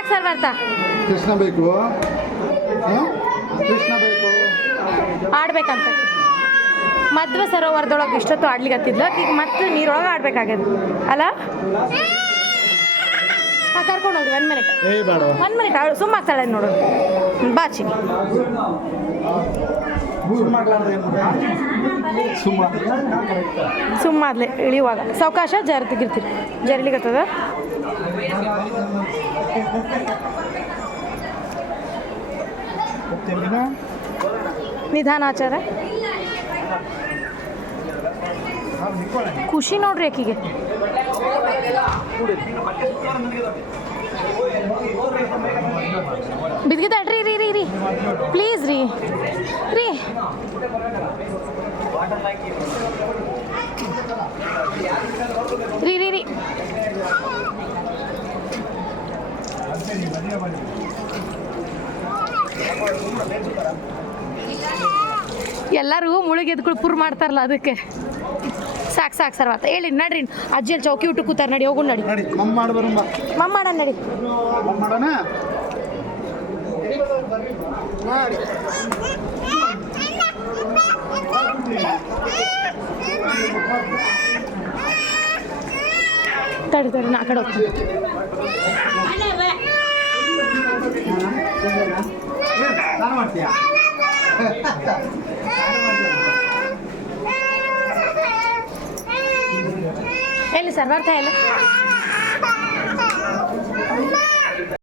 ಸಾಕು ಸರ್ ಬರ್ತಾ? ಕೃಷ್ಣ ಬೇಕು. ಕೃಷ್ಣ ಬೇಕು. ಆಡ್ಬೇಕಂತ. ಮಧ್ವ ಸರೋವರದೊಳಗೆ ಇಷ್ಟೊತ್ತು ಆಡ್ಲಿಕ್ಕೆ ಹತ್ತಿದ್ಲ. ಈಗ ಮತ್ತೆ ನೀರೊಳಗೆ ಆಡ್ಬೇಕಾಗ್ಯದ. ಅಲ್ಲ? ಕರ್ಕೊಂಡು ಹೋಗಿ ಒನ್ ಮಿನಿಟ್ ಒಂದ್ ಒನ್ ಮಿನಿಟ್ ಸುಮ್ಮ ಆಗ್ತಾಳೆ ನೋಡು. ಹ್ಮ್, ಬಾ ಚಿನಿ ಸುಮ್ಮ ಸುಮ್ಮ ಆದ್ಲೆ ಇಳಿಯುವಾಗ. ಸಾವಕಾಶ ಜಾರಿ ತೆಗಿರ್ತೀರಿ ಜರಿಲಿಗತ್ತದ ನಿಧಾನ ಆಚಾರ. ಖುಷಿ ನೋಡ್ರಿ ಆಕಿಗೆ ಬಿದ್ಗಿದ್ದಾಳ್ರಿ ರೀ ರೀ ರೀ ಪ್ಲೀಸ್ ರೀ. ರೀ ರೀ ರೀ. ರೀ ಎಲ್ಲರೂ ಮುಳುಗಿ ಎದ್ಕೊಂಡು ಪುರ್ ಮಾಡ್ತಾರಲ್ಲ ಅದಕ್ಕೆ. ಸಾಕು ಸಾಕು ಸರ್ ಮತ್ತೆ ಹೇಳಿ ನಡ್ರಿ. ಅಜ್ಜಿಯಲ್ಲಿ ಚೌಕಿ ಊಟ ಕೂತಾರ ನಡಿ ಹೋಗು ನಡಿ. ಮಮ್ಮ ಮಾಡೋಣ ನಡಿ. ಮಾಡೋಣ? ತಡಿ ತಡಿ ನಾ ಕಡೆ ಹೋಗ್ತೀನಿ. ಎಲ್ಲಿ ಸರ್ ಬರ್ತಾ ಇಲ್ಲ.